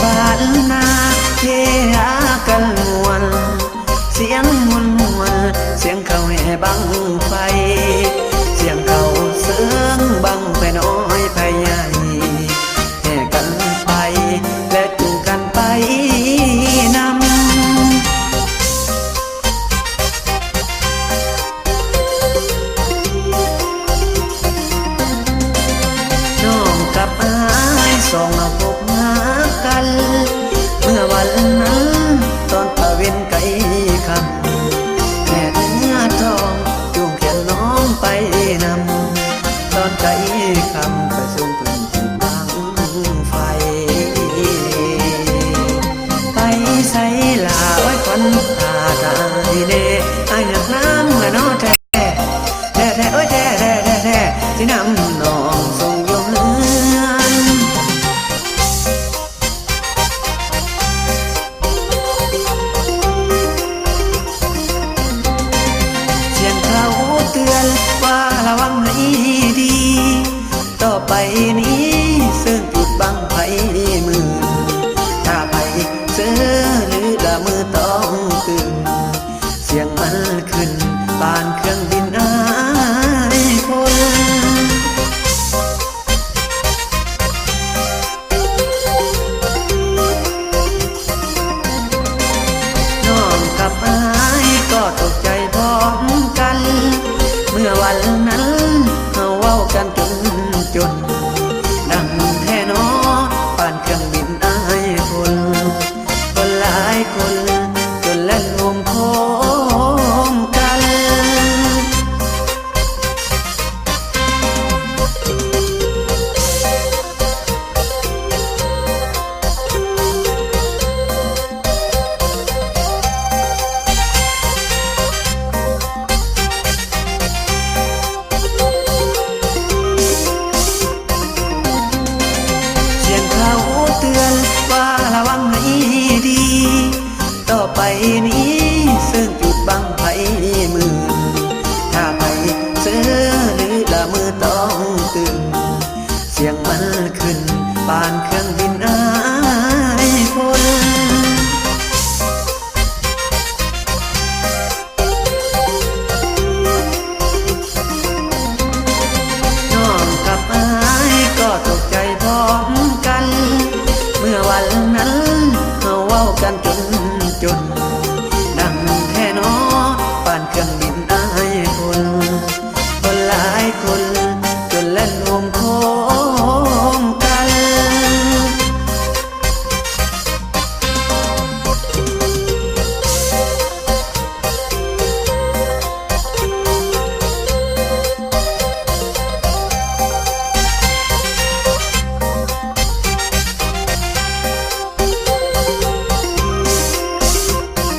บ้านนาเฮฮากันมวนเสียงมวนมวนเสียงเขาแห่บังไฟเสียงเขาเสืองบังไฟน้อยไฟใหญ่แห่กันไปและจูงกันไปนำน้องกับอายสองเอาพบหากันเมื่อวันนั้นตอนตะเวนไกลคำแม่เนื้อทองจูงแขนน้องไปนำตอนไกลคำก็ส่งถึงจุดบังไฟไปใส่ลาไว้ควันตาตาดีเน่ไอ้หนักน้ำละน้อแท้แท้แท้โอ้ยแท้แท้แท้แท้ที่นำน้องส่งยมเลือนเสียงเขาเตือนว่าระวังให้ดีต่อไปนี้ซึ่งจุดบังไฟมือถ้าไปเสือหรือละมือต้องตื่นเสียงมันขึ้นปานเครื่องบินอายคนน้องกับอายก็ตกใจพร้อมกันเมื่อวันนั้นเราเว้ากันจนดังแท่นอปานเครื่องบินอายคนหลายคนจนเล่นรวมโคมกันเสียงเขาเตือนว่าระวังให้ดีต่อไปนี้ซึ่งจุดบังไฟมือถ้าไปเสือหรือละมือต้องตื่นเสียงมันขึ้นปานเครื่องบินอายคนน้องกับอายก็ตกใจพร้อมกันเมื่อวันนั้นเราเว้ากันจนดังแท่นอปานเครื่องบินอายคนหลายคนจนเล่นรวมโคมกัน น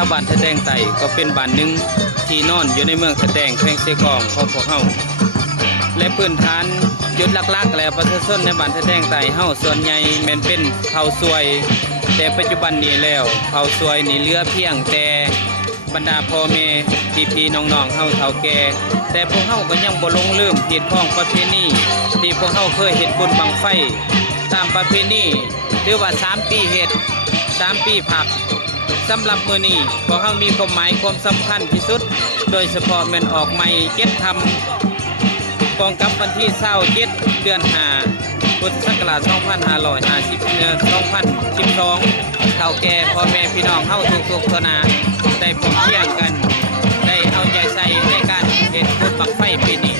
ชาวบ้านแสดงไต่ก็เป็นบ้านหนึ่งที่นอนอยู่ในเมืองแสดงแขวงเซกองของพวกเฮาและพื้นฐานยุดหลักๆแล้วประชาชนในบ้านแสดงไต่เฮาส่วนใหญ่แม่นเป็นเผ่าซวย แต่ปัจจุบันนี้แล้วเผ่าซวยนี่เหลือเพียงแต่บรรดาพ่อแม่พี่ๆน้องๆเฮาเฒ่าแก่แต่พวกเฮาก็ยังบ่ลงลืมเฮ็ดของประเพณีที่พวกเฮาเคยเฮ็ดบุญบั้งไฟตามประเพณีหรือว่า3ปีเฮ็ด3ปีพักสำหรับมื้อนี้พวกเฮามีความหมายความสำคัญที่สุดโดยเฉพาะแม่นออกใหม่7ค่ำกองกับวันที่27เดือน5พุทธศักราช2012เฒ่าแก่พ่อแม่พี่น้องเฮาทุกๆคนได้พบเที่ยงกันได้เอาใจใส่ในการเฮ็ดบุญบั้งไฟปีนี้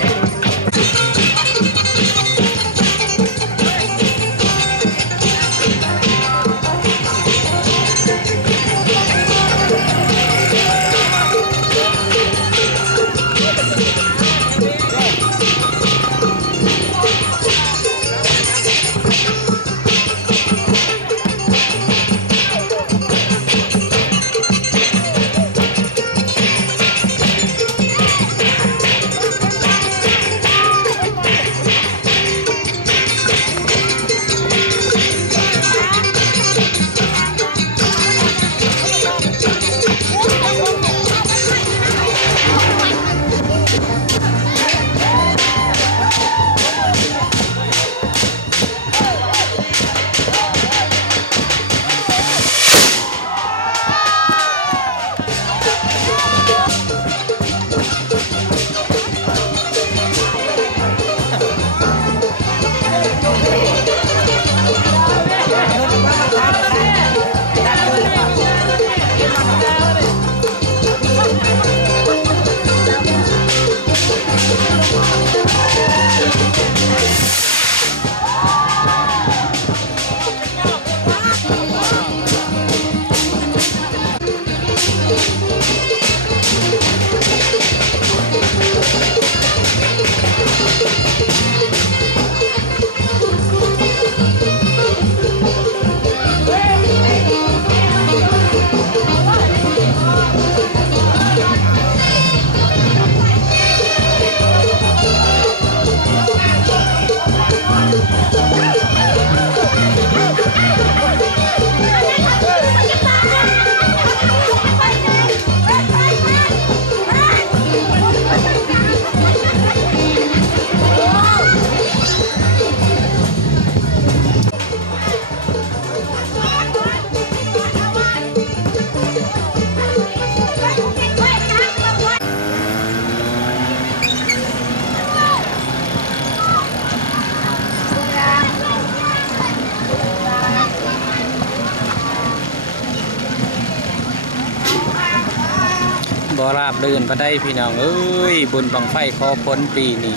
บ่ราบรื่นพอได้พี่น้องเอ้ยบุญบั้งไฟขอพ้นปีนี้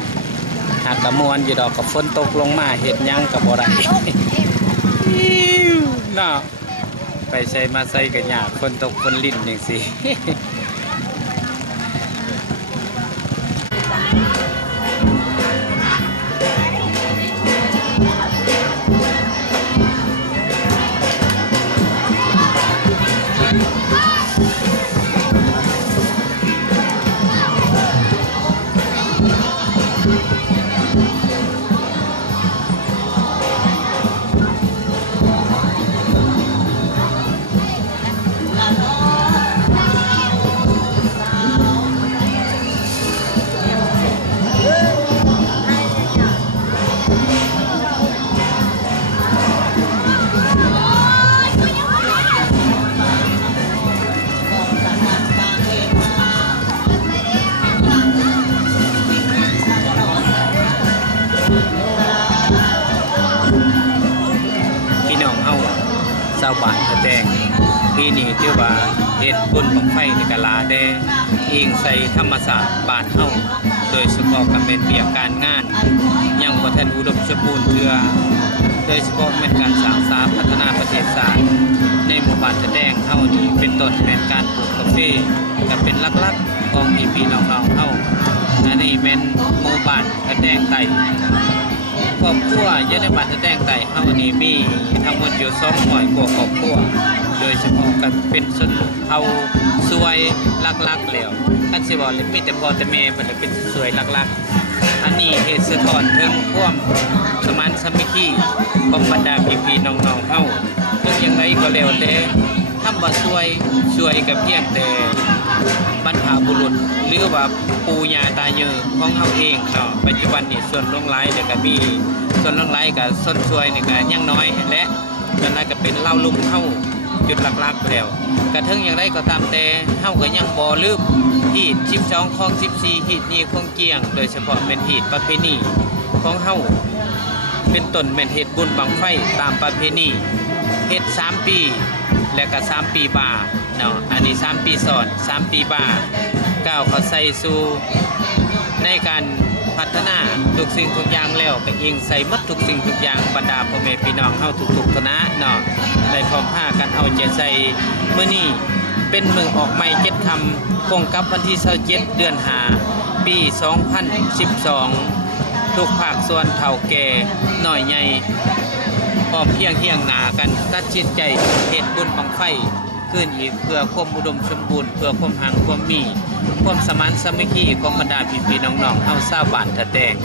หากกระมวลอยู่ดอกกับฝนตกลงมาเห็ดยังกับบ่ได้ น่ะ ไปใช้มาใส่กันยากคนตกคนลิ้นจังซี่ พี่น้องเฮาชาวบ้านตะแดงปีนี้ถือว่าเฮ็ดบุญบั้งไฟในกะลาแดอิงใส่ธรรมศาสตร์บ้านเฮาโดยเฉพาะกับเป็นเปียกการงานยังบ่ทันอุดมสมบูรณ์เทื่อโดยเฉพาะแม่นการสร้างสรรค์พัฒนาประเทศชาติในหมู่บ้านตะแดงเฮานี่เป็นต้นแม่นการปลูกกาแฟก็เป็นหลักๆของพี่น้องๆเฮาอันนี้แม่นหมู่บ้านตะแดงไตครอบครัวอยู่ในบ้านตะแดงไตเฮานี่มีทั้งหมดอยู่200กว่าครอบครัวโดยเฉพาะกันเป็นชนเผ่าสวยหลักๆแล้วคันสิว่ามีแต่พ่อแต่แม่มันเป็นสวยหลักๆอันนี้เฮ็ดสะท้อนถึงความสมานสามัคคีของบรรดาพี่ๆน้องๆเฮาถึงอย่างไรก็แล้วแต่ทำบ่สวยกับเพียงแต่บรรพบุรุษหรือว่าปู่ย่าตายายของเฮาเองเนาะปัจจุบันนี่ส่วนลงหลายแล้วก็มีส่วนลงหลายก็ส่วนช่วยนี่ก็ยังน้อยและส่วนหลายก็เป็นเล่าลุ่มเฮาจุดหลักๆแล้วกระทั่งอย่างไรก็ตามแต่เฮาก็ยังบ่ลืมฮีต12ของ14ฮีตนี้ของเกียงโดยเฉพาะเป็นฮีตประเพณีของเฮาเป็นต้นแม่นเฮ็ดบุญบั้งไฟตามประเพณีเฮ็ด3ปีและก็3ปีบ่าเนาะอันนี้3ปีซ้อน3ปีบ่าก้าวเข้าใส่สู่ในการพัฒนาทุกสิ่งทุกอย่างแล้วก็อิงใส่หมดทุกสิ่งทุกอย่างบรรดาพ่อแม่พี่น้องเฮาทุกๆคณะเนาะได้พร้อมพากันเอาใจใส่มื้อนี้เป็นมื้อออกใหม่7ค่ำตรงกับวันที่27เดือน5ปี2012ทุกภาคส่วนเฒ่าแก่น้อยใหญ่พร้อมเพียงเฮียงหน้ากันตัดสินใจเฮ็ดบุญบั้งไฟขึ้นอีกเพื่อความอุดมสมบูรณ์เพื่อความหังความมีความสมานสามัคคีของบรรดาพี่ๆน้องๆเฮาชาวบ้านตะแดง เ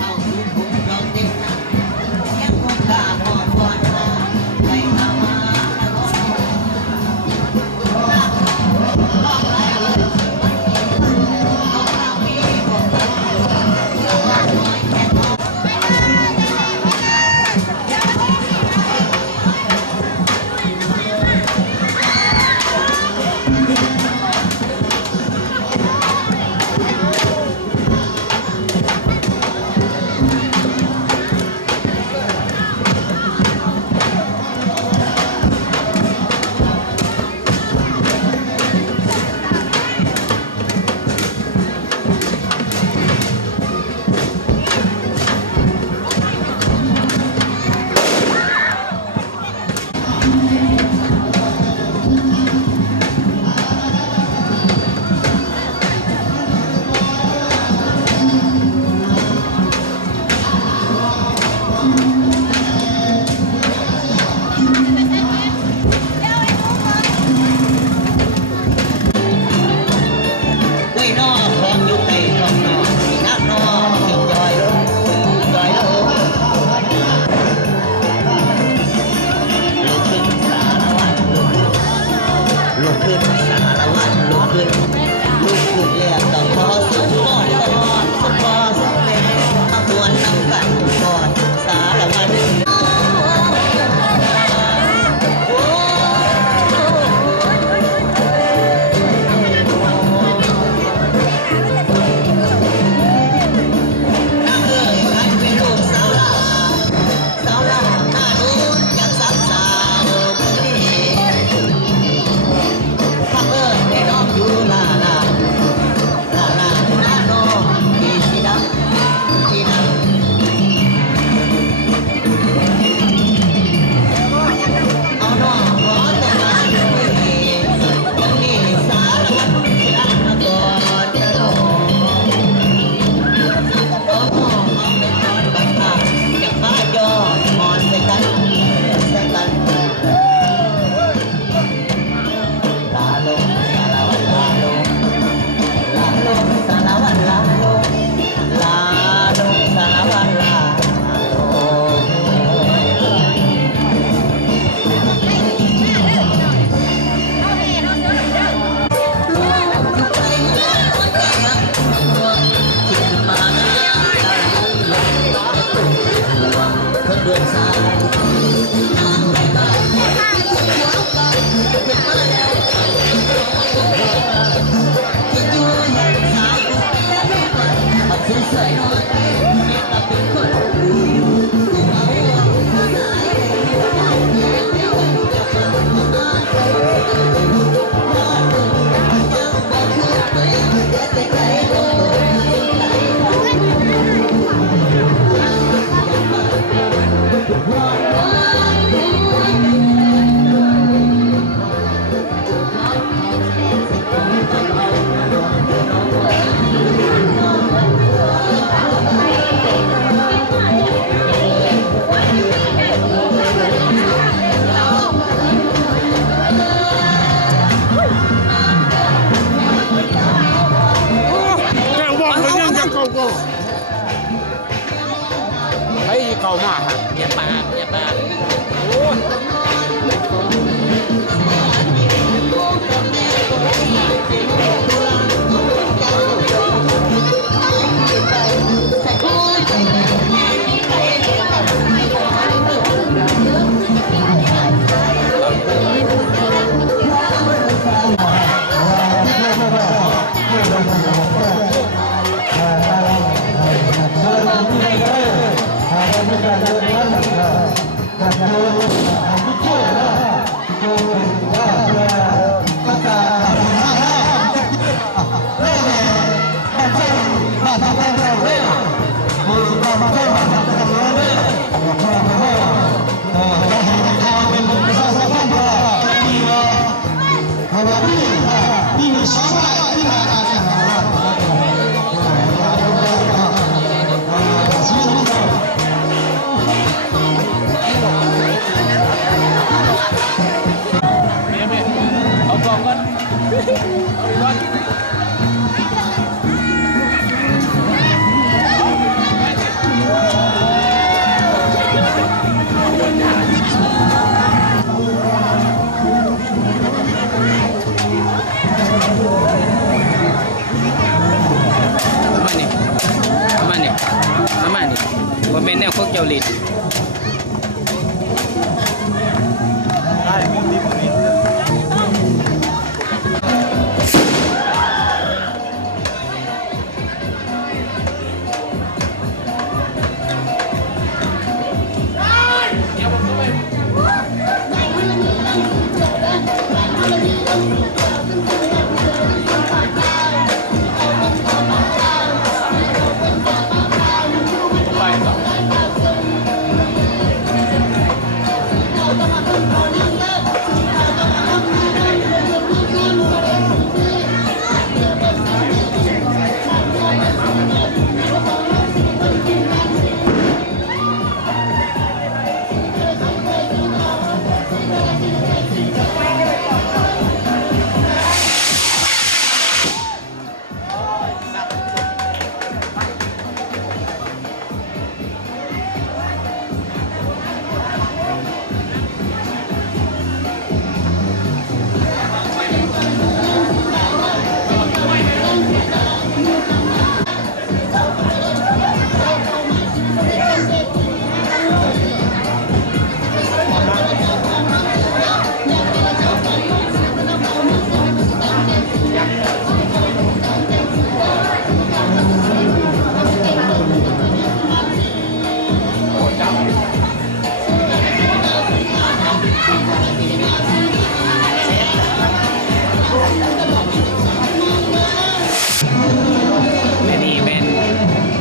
เอากล่องก่อนว่าเป็นแนวพวกเจ้าลิด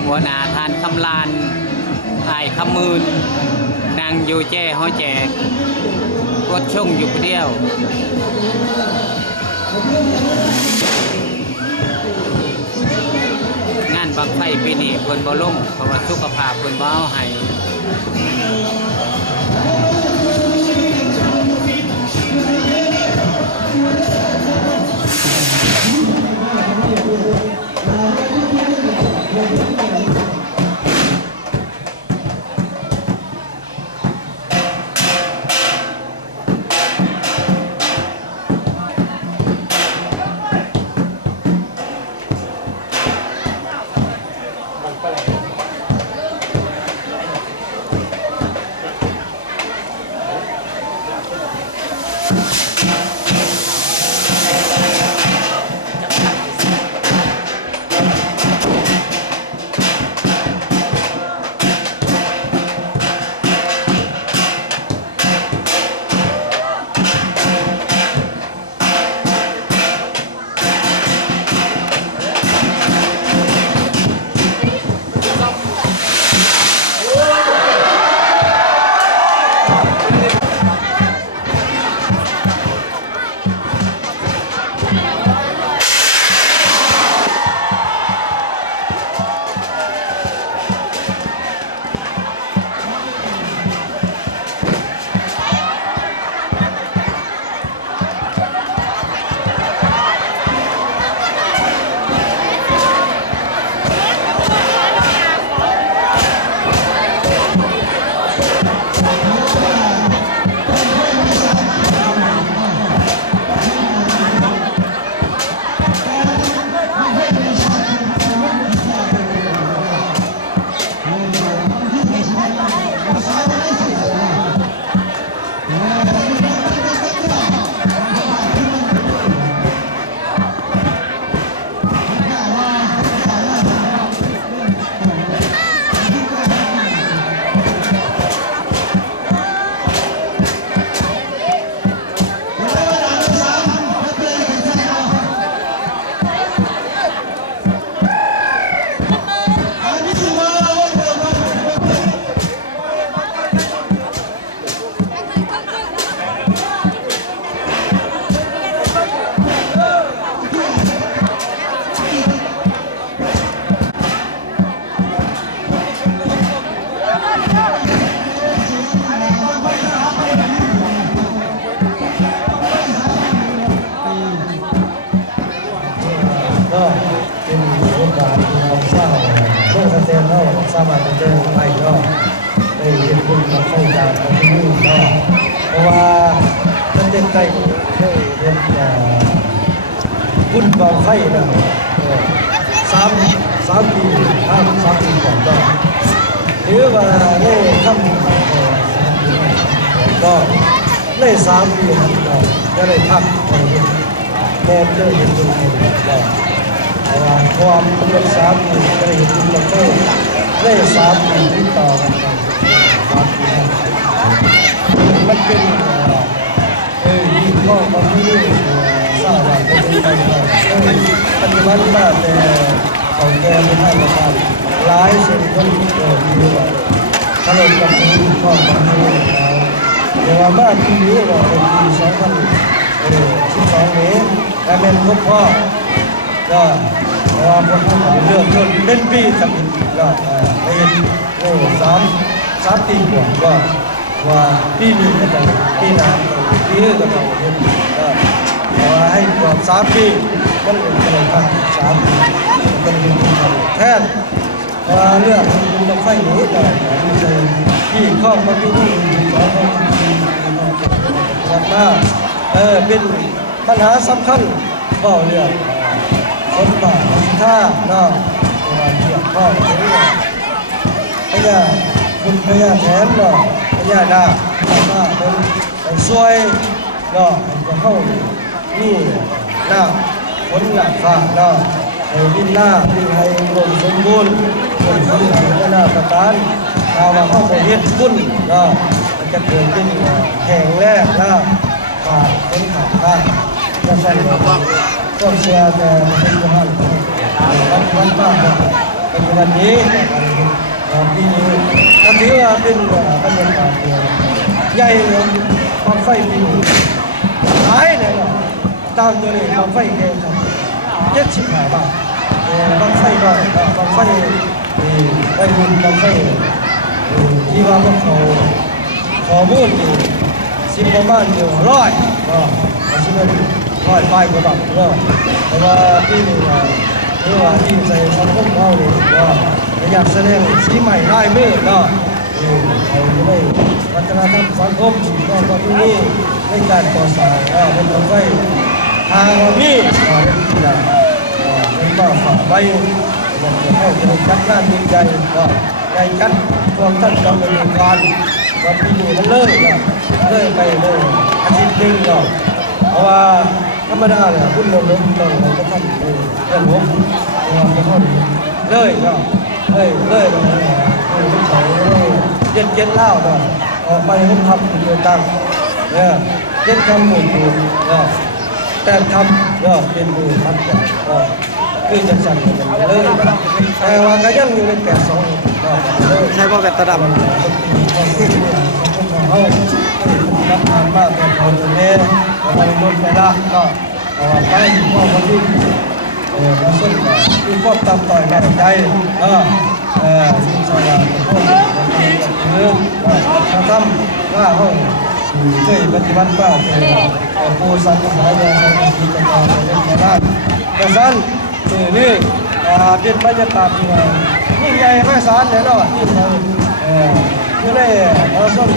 หัวหน้าทานคำลานไอ้คำมืนนางอยู่แจ้ห้อแจกกดช่งอยู่คนเดียวงานบังไฟปีนี้เพิ่นบ่ลงเพราะว่าสุขภาพเพิ่นบ่เอาให้ เราสร้างเรื่องสเตนเราสามารถจะได้ไปก็ได้เรียนรู้กับข้าจากที่นี่ก็เพราะว่าท่านเด็กใจได้เรียนบุญกองไฟนะ3 ปี3 ปีก่อนก็หรือว่าได้ทำก็ได้3 ปีก็ได้พักแม่ได้เห็นบุญก็ความเป็น3 ปีก็ได้เห็นบุญก็ได้3 ปีที่ต่อกัน3 ปีมันเป็นยิ่งก็บางทีสร้างว่าเป็นไปได้ปัจจุบันมาแต่ของแกไม่ให้มาทำหลายเส้นคนมีว่าถล่มกับที่ข้อบางทีแต่ว่ามาที่นี้ว่าเป็นปี2012นี้และเป็นครบพ่อก็ว่าพวกเขาเรื่องต้นเป็นปีสักนิดก็เป็น3 ปีกว่าว่าปีนี้ก็จะปีหน้าปีนี้ก็จะก็ให้ความ3 ปีมันเลยครับ3 ปีเป็นแทนว่าเรื่องคุณต้องไฟหนีได้ที่ข้อมาที่นี่2 ปีมาเป็นปัญหาสำคัญก็เรื่องคนป่าท่าเนาะว่าเกี่ยวข้องกับพญาคุณพญาแถนเนาะพญาดามาเป็นช่วยเนาะจะเข้านี่หน้าฝนหลักฟ้าเนาะให้ดินหน้าที่ให้ลมสมบูรณ์คนคนให้หน้าประการถ้าว่าเข้าไปเฮ็ดบุญเนาะมันจะเกิดขึ้นแข่งแรกนะขาดเป็นขาดข้างจะใส่ต้นเชียร์แต่เป็นจังหวะวันบ้านเป็นวันนี้ปีนี้ก็ถือว่าเป็นบรรยากาศใหญ่เลยความไฟปีนี้หายเลยตามตัวเลยความไฟแค่75 บาทความไฟก็ความไฟได้บุญความไฟที่ว่าพวกเขาขอบุญอยู่10 ประมาณอยู่100ก็ชิม100 ไปกว่าบาทก็แต่ว่าปีนี้หรือว่าที่ใส่สังคมเขาเนี่ยก็อยากแสดงสีใหม่ลายมือก็เขาได้วัฒนธรรมสังคมก็ที่นี่ในการก่อสร้างเป็นต้นไฟทางนี้เป็นต่อฝาไว้อยากจะเข้าจะจัดงานยิ่งใหญ่ก็ใหญ่กันรวมทั้งกำลังการก็ปีนี้มันเลิกไปเลยอาทิตย์นึงก็เพราะว่าธรรมดาเลยคุณลงเราก็ทำเรื่องหัวเราก็ทำเลยก็เลยเขาเย็นเล่าก็ออกไปให้ทำเดือดตังเนี่ยเย็นทำหมู่อยู่แต่ทำก็เป็นหมู่ทำก็คือจะสั่งเลยแต่ว่าก็ยังอยู่ใน82ก็เลยใช้พวกแบบตะดับเขารับงานมากแต่คนจะเล่นไปรถไปละก็ไปพ่อคนที่มาสุดที่พ่อตามต่อยแม่ใจสิ่งสารพ่อคือทำว่าเขาเคยปฏิบัติบ้างผู้สังฆสายยาสังฆสีตะการเล่นแค่นั้นแต่สั้นนี่เป็นบรรยากาศที่ยิ่งใหญ่ไม่สารเลยเนาะที่เราคือได้เราส่ง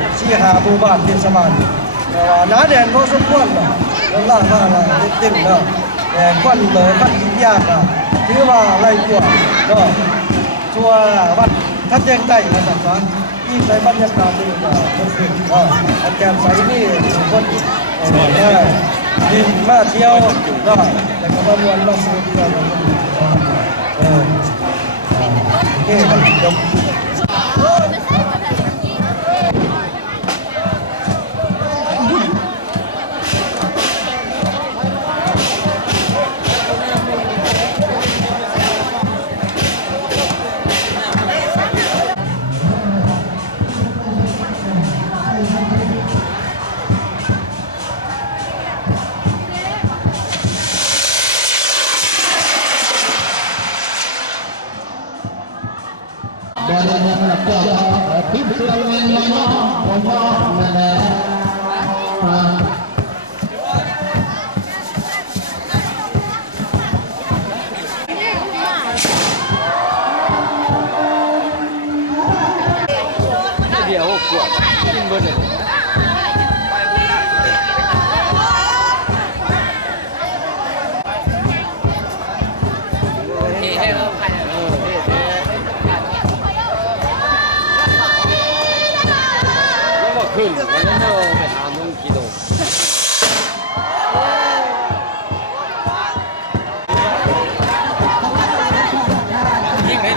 4-5 หมู่บ้านเป็นสมานหนาแดนพอสมควรเนาะแล้วล่างมาเต็มเนาะควันเลยควันยากอ่ะถือว่าไรกว่าก็ชัววัดทัดแจ้งใจนะสัตว์ที่ใส่บรรยากาศดีกว่าคนอื่นก็แจ่มใสนี่คนดินมาเที่ยวก็แต่ก็มาวนมาซื้อที่เราโอเคจบ ขวดกินเบิดเลยขึ้นวันนั้นเราไปถามลุงกิโลยิ่งไหม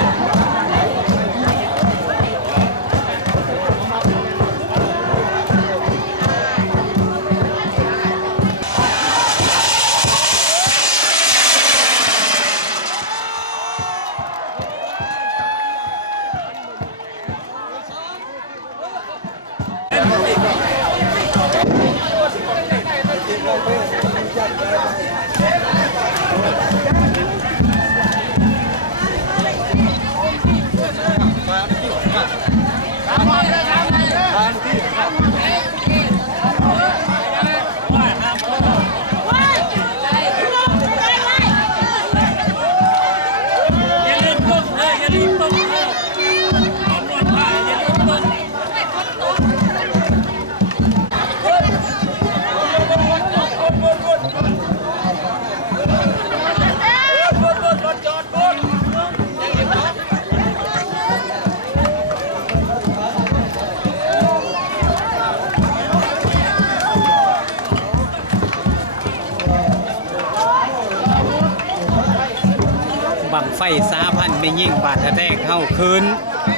บังไฟสาพันไม่ยิ่งบาดแทกเข้าคืน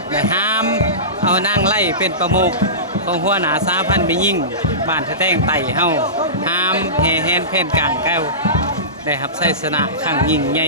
แต่ห้ามเอานั่งไล่เป็นประมุขของหัวหน้าสาพันไม่ยิ่งบาดแทกไต่เฮาห้ามแห่แฮนแผ่นกลางแก้วได้รับไสชนะข้างยิ่งใหญ่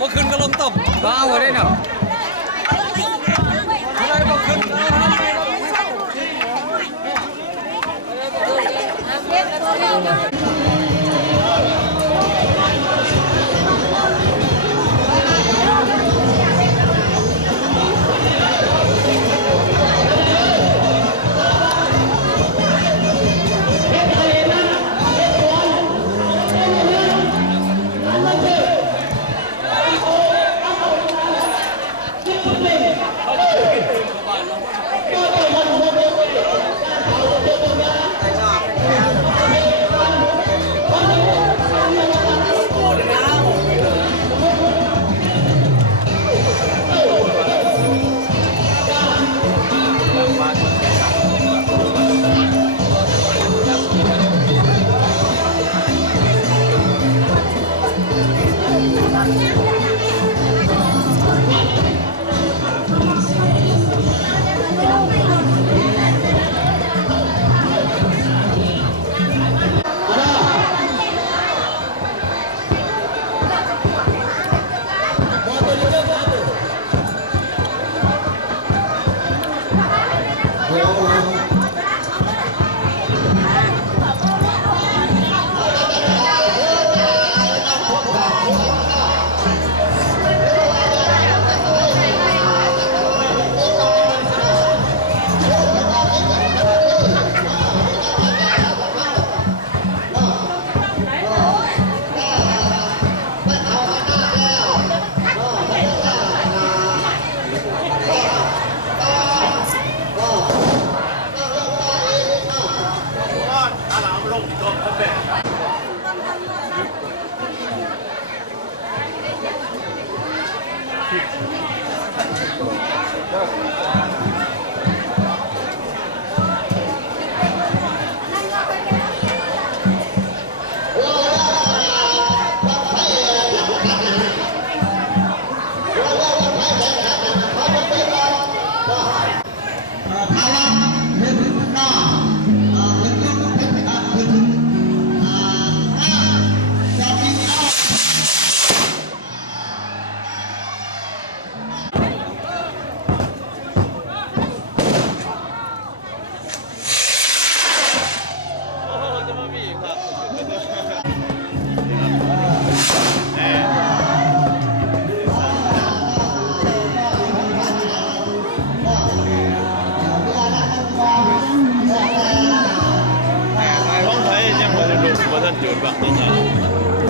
บ่ขึ้นก็ลงตบบ้าได้เนาะอะไรบ่ขึ้น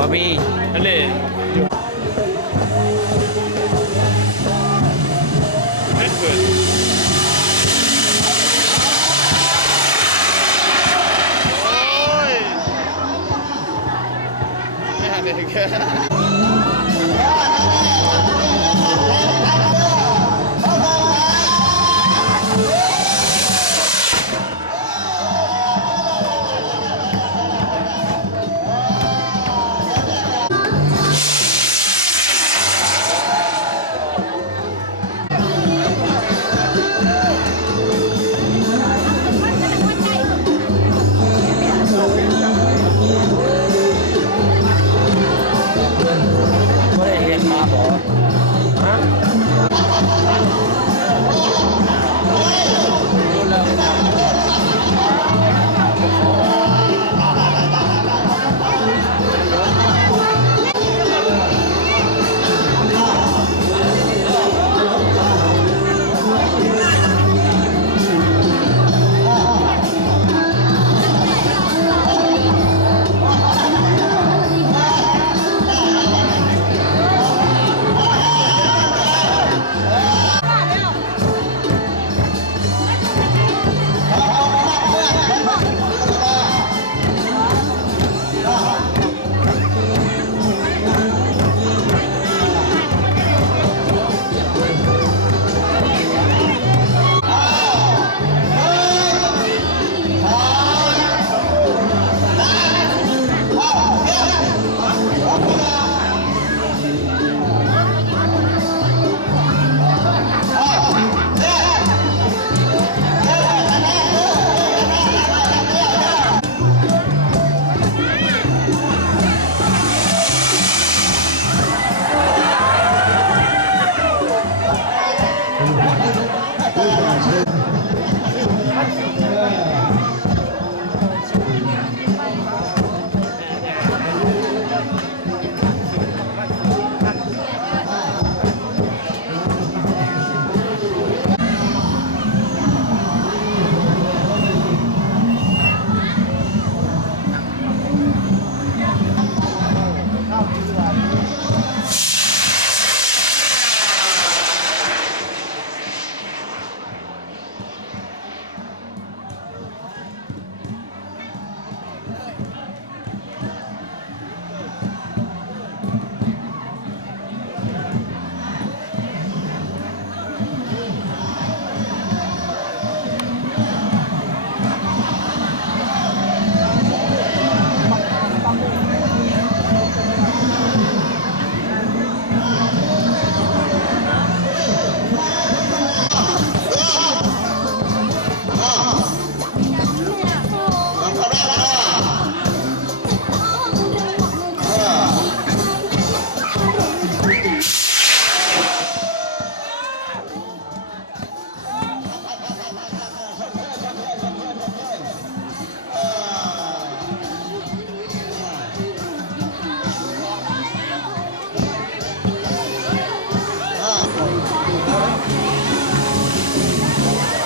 บ่มี ทะเลเล่นเปิดโอ้ยไม่หันเลยแค่ไม่ได้เห็นมาบ่ฮะ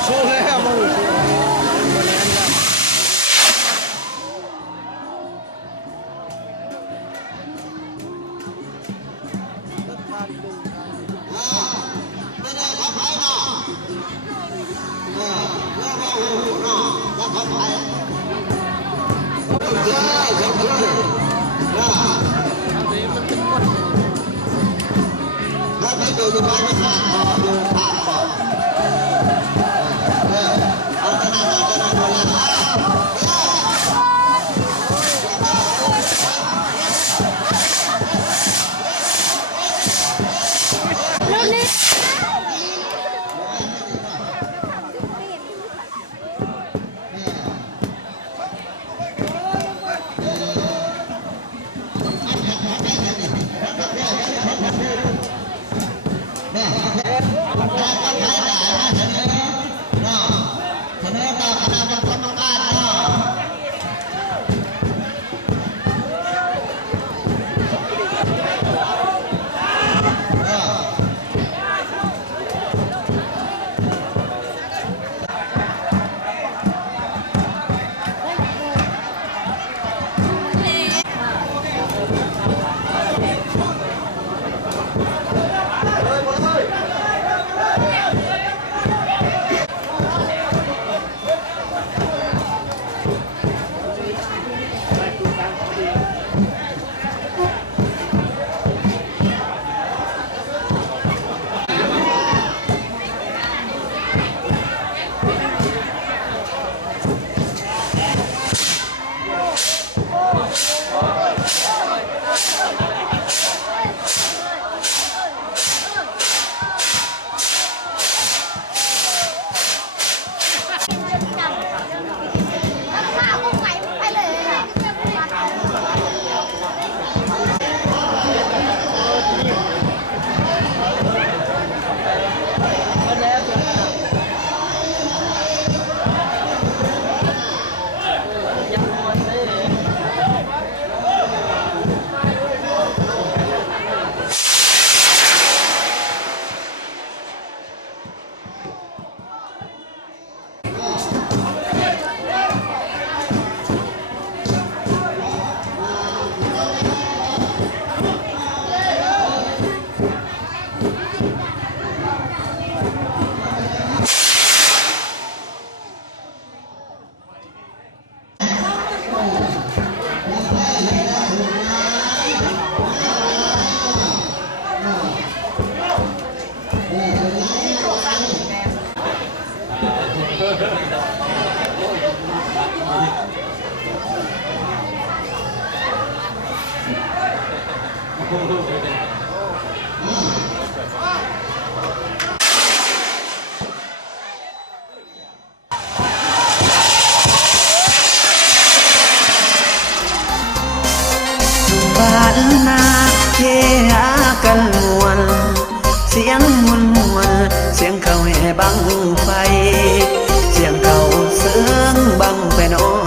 สู้แล้วมึง Hãy subscribe cho kênh Ghiền Mì Gõ để không bỏ lỡ บ้านนาเฮฮากันมวนเสียงมวนมวนเสียงเขาแห่บังไฟเสียงเขาเสืองบังไปน้อ